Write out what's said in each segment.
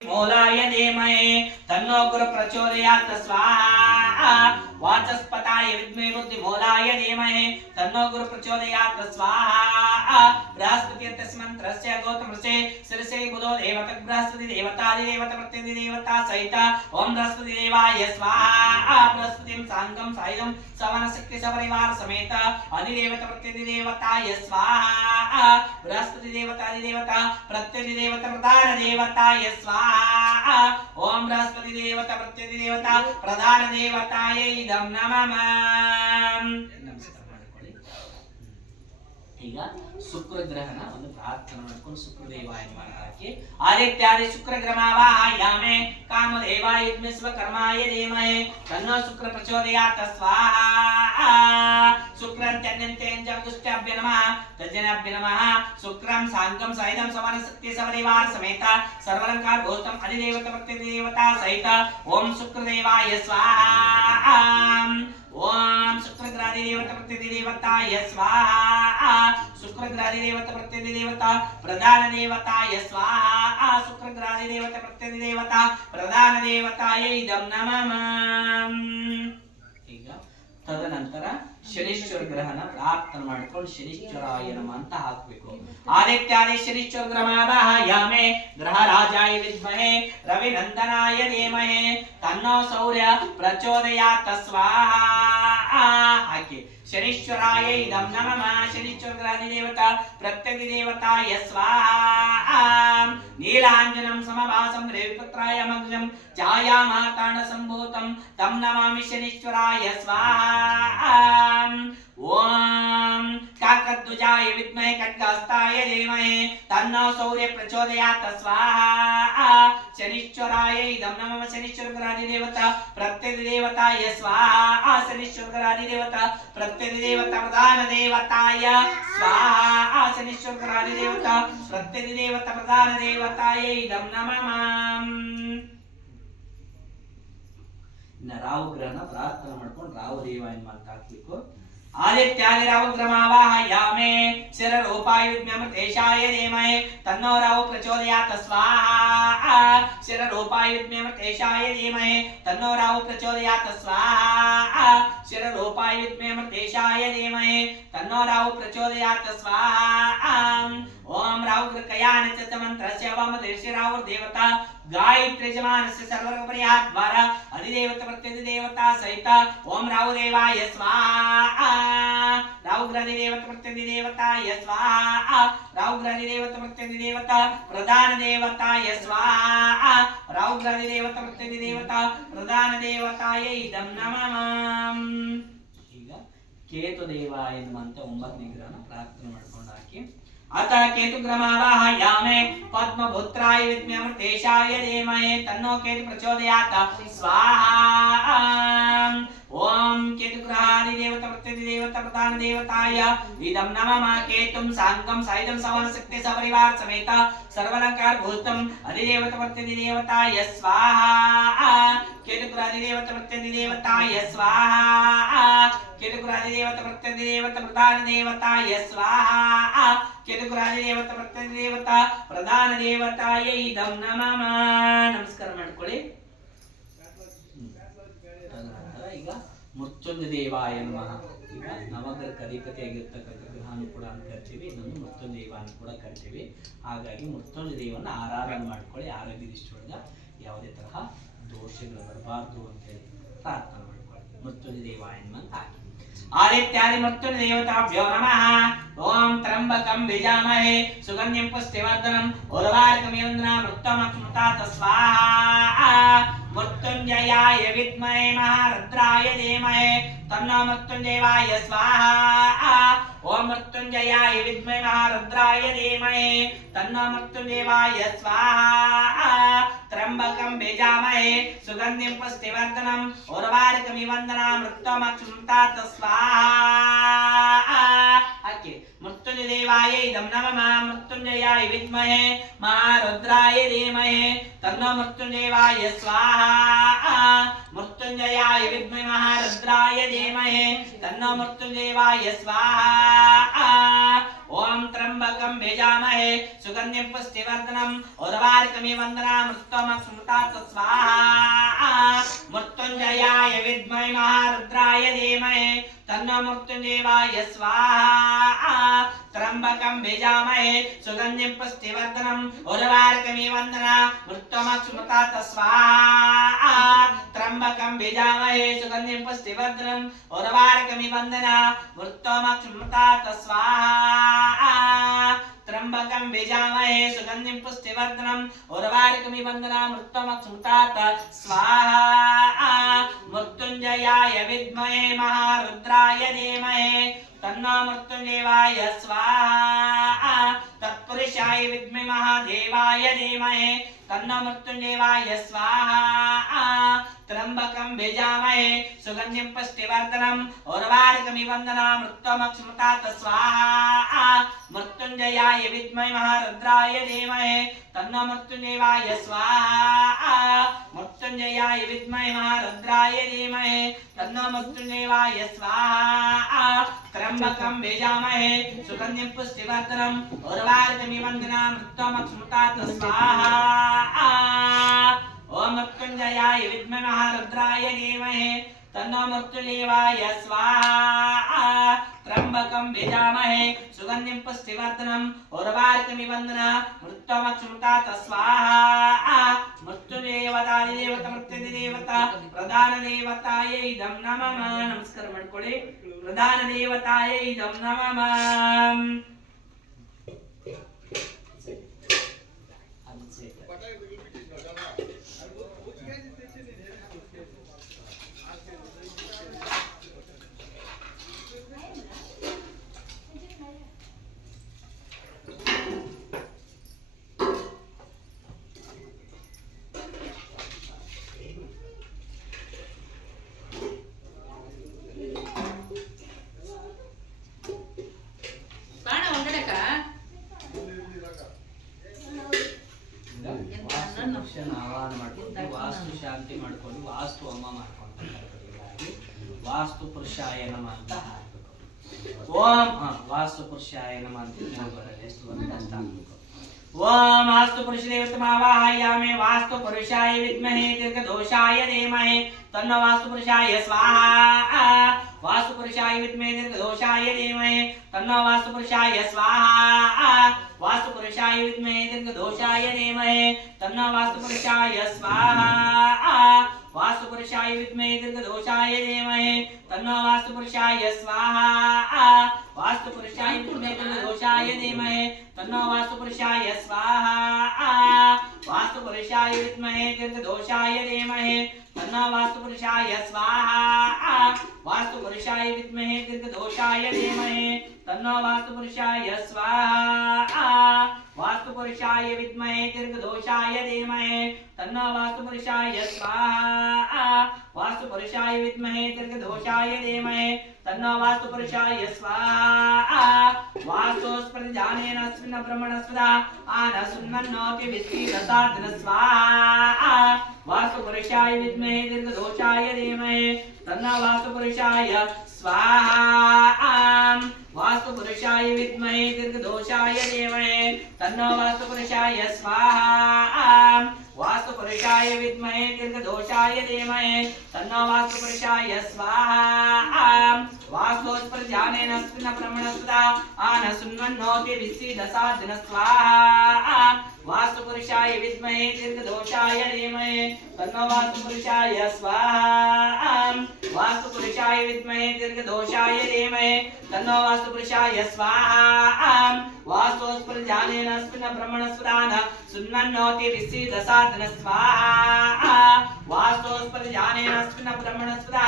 मूलाय धीमहि तन्नो गुरु प्रचोदयात् स्वाहा वाचस्पताय विद्महे बुद्धिमूलाय धीमहि तन्नो गुरु प्रचोदयात् स्वाहा बृहस्पति तस्य मंत्रस्य गौतमस्य शिरसे बुधो देवता बृहस्पति देवता प्रत्येक देवता सहित ओम बृहस्पति देवाय स्वाहा बृहस्पतिं सांगम सायं सवन शक्ति सपरिवार समेत अधिदेवता प्रत्येक देवताय स्वाहा बृहस्पति देवता प्रत्येक देवता प्रधान देवताय स्वाहा ओम बृहस्पति देवता प्रत्येक देवता प्रधान देवताय इदं नमः ನಮಸ್ಕಾರ ಮಾಡಿಕೊಳ್ಳಿ ಈಗ ಶುಕ್ರ ಗ್ರಹನ ಒಂದು ಪ್ರಾರ್ಥನೆ ಮಾಡ್ಕೊಂಡು ಶುಕ್ರ ದೇವಾಯ ಹಾಕಿ ಆದಿತ್ಯಾದಿ ಶುಕ್ರ ಗ್ರಹವಾಯಾಮೆ ಕಾಮದೇವಾಯ ವಿದ್ಮಸ್ವ ಕರ್ಮಾಯ ಧೀಮಹಿ ತನ್ನೋ ಶುಕ್ರ ಪ್ರಚೋದಯಾತ್ ಸ್ವಾಹಾ ಶುಕ್ರಂತ್ಯನ್ಯಂತೇಂಜ ದುಷ್ಟ್ಯಾಭ್ಯ ನಮಃ ತಜ್ಜನಾಭ್ಯ ನಮಃ ಶುಕ್ರಂ ಸಾಂಗಂ ಸಾಯಿದಂ ಸವನ ಶಕ್ತಿ ಸಪರಿವಾರ ಸಮೇತ ಸರ್ವಲಂಕಾರ ಭೂತಂ ಅಧಿದೇವತ ಪ್ರತ್ಯೇಕ ದೇವತಾ ಸಹಿತ ಓಂ ಶುಕ್ರದೇವಾಯ ಸ್ವಾಹಾ ओम शुक्रग्रादी देवता प्रत्येक देवताय स्वाहा शुक्रग्रादी देवता प्रत्येक देवता प्रधान देवताय स्वाहा शुक्रग्रादी देवता प्रत्येक देवता प्रधान देवताय इदं नमः ಈಗ ತದನಂತರ ಶನೀಶ್ವರ ಗ್ರಹನ ಪ್ರಾರ್ಥನೆ ಮಾಡಿಕೊಂಡು ಶನೀಶ್ವರಾಯ ನಮಃ ಅಂತ ಹಾಕಬೇಕು ಆದಿತ್ಯಾದಿ ಶನೀಶ್ವರ ಗ್ರಹವಾಯಾಮೆ ಗ್ರಹ ರಾಜಾಯ ವಿದ್ಮಹೆ ರವಿ ನಂದನಾಯ ಧೀಮಹಿ ತನ್ನೋ ಸೌರ್ಯ ಪ್ರಚೋದಯಾತ್ ಸ್ವಾಹಾ ಹಾಕಿ ಶನೀಶ್ವರಾಯ ಇದಂ ನಮಃ ಶನೀಶ್ವರ ಗ್ರಹಾದಿ ದೇವತಾ ಪ್ರತ್ಯೇಕ ದೇವತಾಯ ಸ್ವಾಹಾ ನೀಲಾಂಜನಂ ಸಮಭಾಸಂ ರೇವಿಪುತ್ರಾಯ ಮಗ್ಜಂ ಛಾಯಾಮಾತಾಣ ಸಂಭೂತಂ ತಂ ನಮಾಮಿ ಶನೀಶ್ವರಾಯ ಸ್ವಾಹಾ ओम काकध्वजाय विद्महे खड्गहस्ताय धीमहि तन्नो शौर्य प्रचोदयात् स्वाहा शनीश्वराय इदं नमः शनीश्वर ग्रहादि देवता प्रत्येक देवताय स्वाहा शनीश्वर ग्रहादि देवता प्रत्येक देवता प्रधान देवताय स्वाहा शनीश्वर ग्रहादि देवता प्रत्येक देवता प्रधान देवताय इदं नमः ರಾಹು ಗ್ರಹನ ಪ್ರಾರ್ಥನೆ ಮಾಡ್ಕೊಂಡು ರಾಹು ದೇವಾಯನ ಅಂತ ಹಾಕಬೇಕು आदित्यादि राहु ग्रहवायामे शिररूपाय विद्महे धीमहि तन्नो राहु प्रचोदयात् स्वाहा शिररूपाय विद्महे धीमहि तन्नो राहु प्रचोदयात् स्वाहा शिररूपाय विद्महे धीमहि तन्नो राहु प्रचोदयात् स्वाहा ओम राहु ग्रहयान च मंत्रस्य वामदेशि राहु देवता गायत्री जमानस्य सर्वोपरिहार द्वारा अधिदेवता प्रत्येक देवता सहित ओम राहु देवाय स्वाहा राहु ग्रह देवता प्रत्येक देवताय स्वाहा राहु ग्रह देवता प्रत्येक देवता प्रधान देवताय स्वाहा राहु ग्रह देवता प्रत्येक देवता प्रधान देवताय इदं नमः ಈಗ ಕೇತು ದೇವಾಯ ಅಂತ 9ನೇ ಗ್ರಹನ ಪ್ರಾರ್ಥನೆ ಮಾಡ್ಕೊಂಡು ಹಾಕಿ अतः केतु ग्रहवायामे पद्मपुत्राय विद्महे अमृतेशाय धीमहि तन्नो केतु प्रचोदयात् स्वाहा ओम केतु ग्रहादि देवता प्रत्येक देवता प्रधान देवताय इदं नमः केतुं सांगं सायं सवन शक्ति सपरिवार समेत सर्वलंकार भूतम अधिदेवता प्रत्येक देवताय स्वाहा केतु ग्रहादि देवता प्रत्येक देवताय स्वाहा केतु ग्रहादि देवता प्रत्येक देवता प्रधान देवताय स्वाहा केतु ग्रहादि देवता प्रत्येक देवता प्रधान देवताय इदं नमः ನಮಸ್ಕಾರ ಮಾಡ್ಕೊಳ್ಳಿ ಈಗ ಮೃತ್ಯುಂಜಯ ದೇವಾಯ ನಮಃ ಈಗ ನವಗ್ರಹ ಅಧಿಪತಿಯಾಗಿರ್ತಕ್ಕಂಥ ಗ್ರಹನು ಕೂಡ ಅಂತ ಕರಿತೀವಿ ಇನ್ನೊಂದು ಮೃತ್ಯುಂಜಯ ದೇವಾನು ಕೂಡ ಕರಿತೀವಿ ಹಾಗಾಗಿ ಮೃತ್ಯುಂಜಯ ದೇವನ ಆರಾಧನೆ ಮಾಡ್ಕೊಳ್ಳಿ ಆರೋಗ್ಯ ದೃಷ್ಟಿಯೊಳಗ ಯಾವುದೇ ತರಹ ದೋಷಗಳು ಬರಬಾರದು ಅಂತ ಹೇಳಿ ಪ್ರಾರ್ಥನೆ ಮಾಡ್ಕೊಳ್ಳಿ ಮೃತ್ಯುಂಜಯ ದೇವಾಯ ಅಂತ ಹಾಕಿ आदित्यादि मृत्युंजय देवताभ्यो नमः ओम त्र्यंबकं बीजामहे सुगंधिं पुष्टिवर्धनम् उर्वारुकमिन्द्रं मृत्युमक्षुतात् स्वाहा मृत्युंजयाय विद्महे महारुद्राय धीमहि तन्नो मृत्युंजयाय स्वाहा ओम मृत्युंजयाय विद्महे महारुद्राय धीमहि तन्नो मृत्युंजयाय स्वाहा त्र्यंबकं बीजामहे सुगंधिं पुष्टिवर्धनम् उर्वारुकमिन्द्रं मृत्युमक्षुतात् स्वाहा ओके मृत्युंजय देवाय इदं नमः मृत्युंजयाय विद्महे महारुद्राय धीमहि तन्नो मृत्युंजयाय स्वाहा मृत्युंजयाय विद्महे महारुद्राय धीमहि तन्नो मृत्युंजयाय स्वाहा ओम त्र्यंबकं भेजामहे सुगंधिं पुष्टिवर्धनम् उर्वारुकमिव वन्दनामृतमः स्मृतात् स्वाहा मृत्युंजयाय विद्महे महारुद्राय धीमहि तन्नो मृत्युंजयाय स्वाहा त्र्यंबकं भेजामहे सुगंधिं पुष्टिवर्धनम् उर्वारुकमिव वन्दनामृतमः स्मृतात् स्वाहा त्र्यंबकं भेजामहे सुगंधिं पुष्टिवर्धनम् उर्वारुकमिव वन्दनामृतमः स्मृतात् स्वाहा त्र्यंबकं भेजामहे सुगंधिं पुष्टिवर्धनम् उर्वारुकमिव वन्दनामृतमः स्मृतात् स्वाहा मृत्युंजयाय विद्महे महारुद्राय धीमहि तन्नो मृत्युंजयाय स्वाहा तत्पुरुषाय विद्महे महादेवाय धीमहि तन्नो मृत्युंजयाय स्वाहा त्र्यंबकं भेजामहे सुगंधिं पुष्टिवर्धनम् उर्वारुकमिव वन्दनामृतमः स्मृतात् स्वाहा मृत्युंजयाय विद्महे महारुद्राय धीमहि तन्नो मृत्युंजयाय स्वाहा मृत्युंजयाय विद्महे महारुद्राय धीमहि तन्नो मृत्युंजयाय स्वाहा त्र्यंबकं भेजामहे सुगंधिं पुष्टिवर्धनम् उर्वारुकमिव वन्दनामृतमः स्मृतात् स्वाहा ओम मृत्युंजयाय विद्महे महारुद्राय धीमहि तन्नो मृत्युंजयाय स्वाहा त्र्यंबकं भेजामहे सुगंधिं पुष्टिवर्धनम् उर्वारुकमिव वन्दनामृतमः स्मृतात् स्वाहा मृत्युंजयदेवता मृत्युंजयदेवता प्रधान देवतायै इदं नमः नमस्कार ಮಾಡ್ಕೊಳ್ಳಿ प्रधान देवतायै इदं नमः वास्तु शांति ಮಾಡ್ಕೊಂಡು ವಾಸ್ತು ಹೋಮ ಮಾಡ್ಕೊಂತಾರೆ ವಾಸ್ತು ಪುರುಷಾಯ ನಮಃ ಅಂತ ಓಂ ವಾಸ್ತು ಪುರುಷಾಯ ನಮಃ ಅಂತ ಬರಲಿ ಎಷ್ಟು ಅಂತ ಹಾಕಬೇಕು ಓಂ ವಾಸ್ತು ಪುರುಷ ದೇವತಮಾವಾಹಯಾಮಿ ವಾಸ್ತು ಪುರುಷಾಯ ವಿದ್ಮಹೇ ದೀರ್ಘದೋಷಾಯ ಧೀಮಹಿ तन्नो वास्तु पुरुषाय स्वाहा वास्तु पुरुषाय विद्महे दीर्घदोषाय धीमहि तन्नो वास्तु पुरुषाय स्वाहा वास्तु पुरुषाय विद्महे दीर्घदोषाय धीमहि तन्नो वास्तु पुरुषाय स्वाहा वास्तु पुरुषाय विद्महे दीर्घदोषाय धीमहि तन्नो वास्तु पुरुषाय स्वाहा वास्तु पुरुषाय विद्महे दीर्घदोषाय धीमहि तन्नो वास्तु पुरुषाय स्वाहा वास्तु पुरुषाय विद्महे दीर्घदोषाय धीमहि तन्नो वास्तु पुरुषाय स्वाहा वास्तु पुरुषाय विद्महे दीर्घदोषाय धीमहि तन्नो वास्तु पुरुषाय स्वाहा वास्तु पुरुषाय विद्महे दीर्घदोषाय धीमहि तन्नो वास्तु पुरुषाय स्वाहा वास्तु पुरुषाय विद्महे दीर्घदोषाय धीमहि तन्नो वास्तु पुरुषाय स्वाहा वास्तुस्प्रतिजानेन अस्मिन् ब्रह्मणस्पदा आनसुन्नोति विश्रीदसादन स्वाहा वास्तु पुरुषाय विद्महे दीर्घदोषाय धीमहि तन्नो वास्तु पुरुषाय स्वाहा वास्तु पुरुषाय विद्महे दीर्घदोषाय धीमहि तन्नो वास्तु पुरुषाय स्वाहा वास्तु पुरुषाय विद्महे दीर्घदोषाय धीमहि तन्नो वास्तु पुरुषाय स्वाहा वास्तुस्प्रतिजानेन अस्मिन् ब्रह्मणस्पदा आनसुन्नोति विश्रीदसादन स्वाहा वास्तु पुरुषाय विद्महे दीर्घदोषाय धीमहि तन्नो वास्तु पुरुषाय स्वाहा वास्तु पुरुषाय विद्महे दीर्घदोषाय धीमहि तन्नो वास्तु पुरुषाय स्वाहा वास्तुस्प्रतिजानेन अस्मिन् ब्रह्मणस्पदान सुन्नोति विश्रीदसादन स्वाहा वास्तुस्प्रतिजानेन अस्मिन् ब्रह्मणस्पदा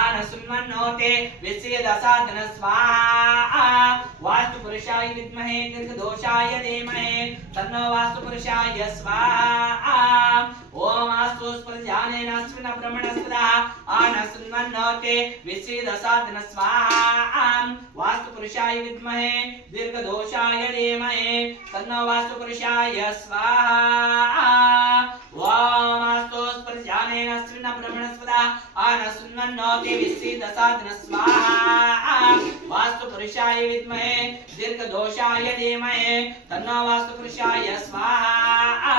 आनसुन्नोति विश्रीदसादन स्वाहा वास्तु पुरुषाय विद्महे दीर्घदोषाय धीमहि तन्नो वास्तु पुरुषाय स्वाहा ओम वास्तुस्प्रतिजानेन अस्मिन् ब्रह्मणस्पदा आनसुन्नोति विश्रीदसादन स्वाहा वास्तु पुरुषाय विद्महे दीर्घदोषाय धीमहि तन्नो वास्तु पुरुषाय स्वाहा ओम वास्तुस्प्रतिजानेन अस्मिन् ब्रह्मणस्पदा आनसुन्नोति विश्रीदसादन स्वाहा वास्तुपुरुषाय विद्महे दीर्घदोषाय धीमहि तन्नो वास्तुपुरुषाय स्वाहा